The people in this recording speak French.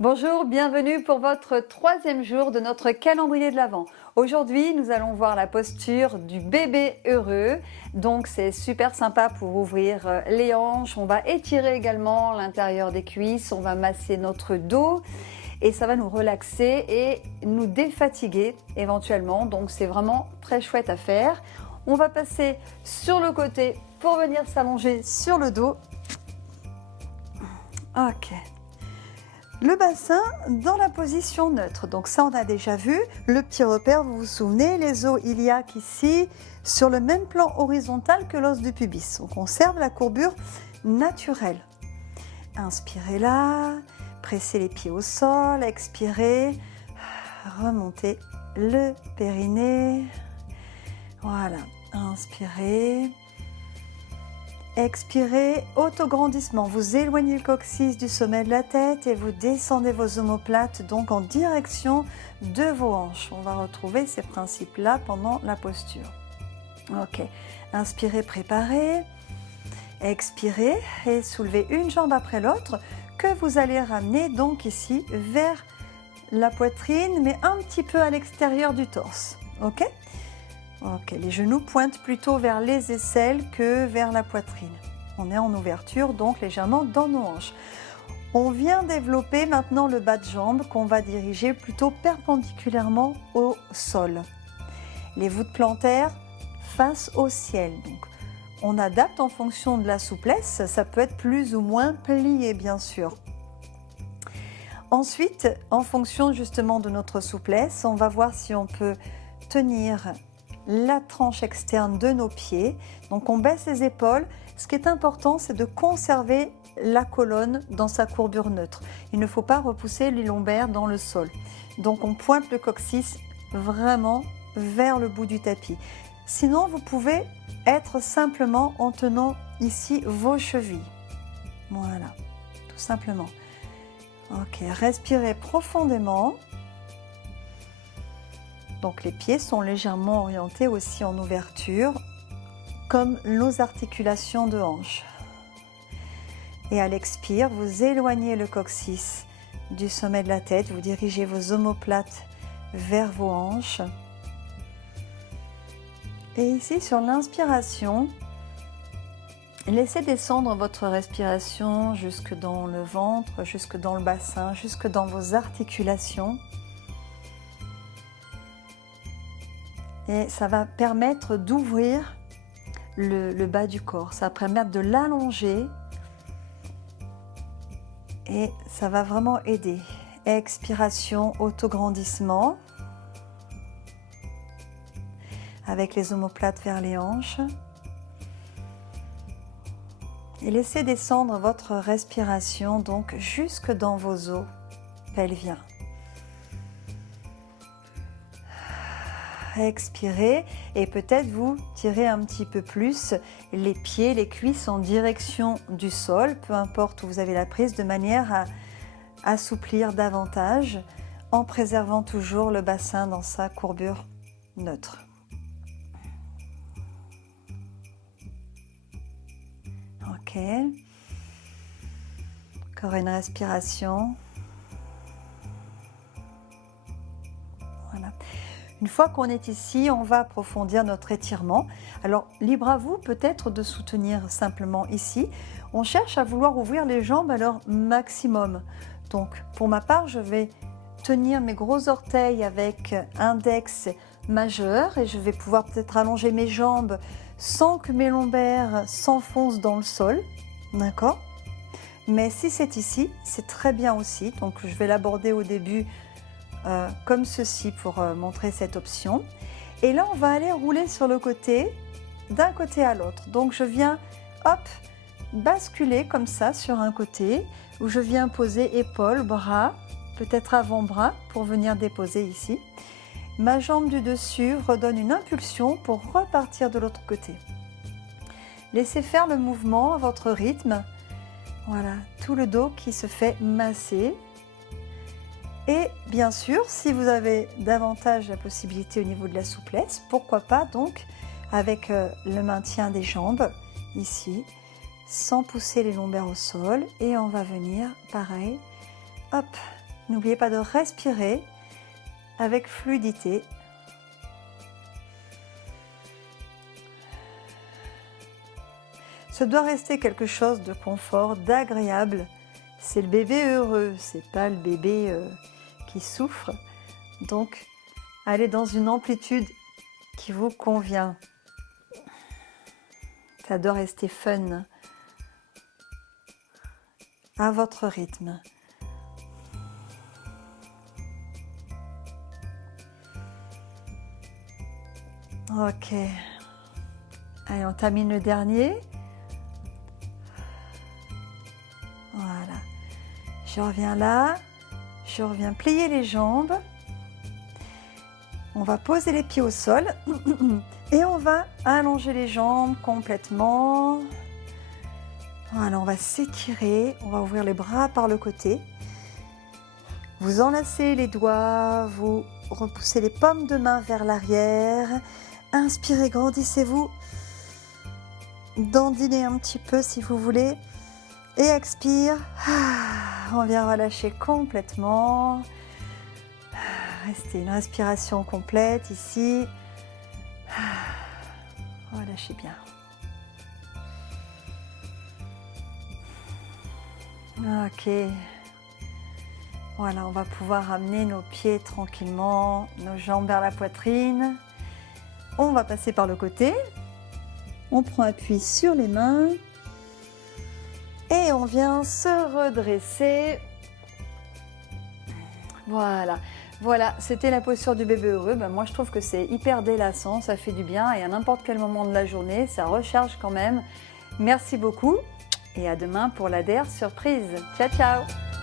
Bonjour, bienvenue pour votre troisième jour de notre calendrier de l'Avent. Aujourd'hui, nous allons voir la posture du bébé heureux. Donc, c'est super sympa pour ouvrir les hanches. On va étirer également l'intérieur des cuisses. On va masser notre dos et ça va nous relaxer et nous défatiguer éventuellement. Donc, c'est vraiment très chouette à faire. On va passer sur le côté pour venir s'allonger sur le dos. Ok. Le bassin dans la position neutre, donc ça on a déjà vu. Le petit repère, vous vous souvenez, les os iliaques ici, sur le même plan horizontal que l'os du pubis. On conserve la courbure naturelle. Inspirez là, pressez les pieds au sol, expirez, remontez le périnée. Voilà, inspirez. Expirez, autograndissement. Vous éloignez le coccyx du sommet de la tête et vous descendez vos omoplates donc en direction de vos hanches. On va retrouver ces principes-là pendant la posture. Ok, inspirez, préparez. Expirez et soulevez une jambe après l'autre que vous allez ramener donc ici vers la poitrine mais un petit peu à l'extérieur du torse. Ok ? Ok, les genoux pointent plutôt vers les aisselles que vers la poitrine. On est en ouverture, donc légèrement dans nos hanches. On vient développer maintenant le bas de jambe qu'on va diriger plutôt perpendiculairement au sol. Les voûtes plantaires face au ciel. Donc, on adapte en fonction de la souplesse, ça peut être plus ou moins plié bien sûr. Ensuite, en fonction justement de notre souplesse, on va voir si on peut tenir la tranche externe de nos pieds. Donc on baisse les épaules. Ce qui est important, c'est de conserver la colonne dans sa courbure neutre. Il ne faut pas repousser les lombaires dans le sol. Donc on pointe le coccyx vraiment vers le bout du tapis. Sinon, vous pouvez être simplement en tenant ici vos chevilles. Voilà, tout simplement. Ok, respirez profondément. Donc les pieds sont légèrement orientés aussi en ouverture, comme nos articulations de hanches. Et à l'expire, vous éloignez le coccyx du sommet de la tête, vous dirigez vos omoplates vers vos hanches. Et ici, sur l'inspiration, laissez descendre votre respiration jusque dans le ventre, jusque dans le bassin, jusque dans vos articulations. Et ça va permettre d'ouvrir le bas du corps, ça va permettre de l'allonger et ça va vraiment aider. Expiration, autograndissement avec les omoplates vers les hanches. Et laissez descendre votre respiration donc jusque dans vos os pelviens. Expirez et peut-être vous tirez un petit peu plus les pieds, les cuisses en direction du sol, peu importe où vous avez la prise, de manière à assouplir davantage en préservant toujours le bassin dans sa courbure neutre. Ok. Encore une respiration. Voilà. Une fois qu'on est ici, on va approfondir notre étirement. Alors, libre à vous peut-être de soutenir simplement ici. On cherche à vouloir ouvrir les jambes à leur maximum. Donc, pour ma part, je vais tenir mes gros orteils avec index majeur et je vais pouvoir peut-être allonger mes jambes sans que mes lombaires s'enfoncent dans le sol. D'accord ? Mais si c'est ici, c'est très bien aussi. Donc, je vais l'aborder au début comme ceci pour montrer cette option. Et là, on va aller rouler sur le côté, d'un côté à l'autre. Donc, je viens, hop, basculer comme ça sur un côté, où je viens poser épaules, bras, peut-être avant-bras, pour venir déposer ici. Ma jambe du dessus redonne une impulsion pour repartir de l'autre côté. Laissez faire le mouvement à votre rythme. Voilà, tout le dos qui se fait masser. Et bien sûr, si vous avez davantage la possibilité au niveau de la souplesse, pourquoi pas donc avec le maintien des jambes ici, sans pousser les lombaires au sol. Et on va venir, pareil, hop, N'oubliez pas de respirer avec fluidité. Ce doit rester quelque chose de confort, d'agréable. C'est le bébé heureux, c'est pas le bébé qui souffre. Donc, allez dans une amplitude qui vous convient. Ça doit rester fun, à votre rythme. Ok. Allez, on termine le dernier. Voilà. Je reviens là. Je reviens plier les jambes. On va poser les pieds au sol. Et on va allonger les jambes complètement. Voilà, on va s'étirer. On va ouvrir les bras par le côté. Vous enlacez les doigts. Vous repoussez les paumes de main vers l'arrière. Inspirez, grandissez-vous. Dandinez un petit peu si vous voulez. Et expire. On vient relâcher complètement. Restez une respiration complète ici. Relâchez bien. Ok. Voilà, on va pouvoir amener nos pieds tranquillement, nos jambes vers la poitrine. On va passer par le côté. On prend appui sur les mains. Et on vient se redresser. Voilà. Voilà, c'était la posture du bébé heureux. Moi, je trouve que c'est hyper délassant, ça fait du bien et à n'importe quel moment de la journée, ça recharge quand même. Merci beaucoup et à demain pour la DER surprise. Ciao, ciao!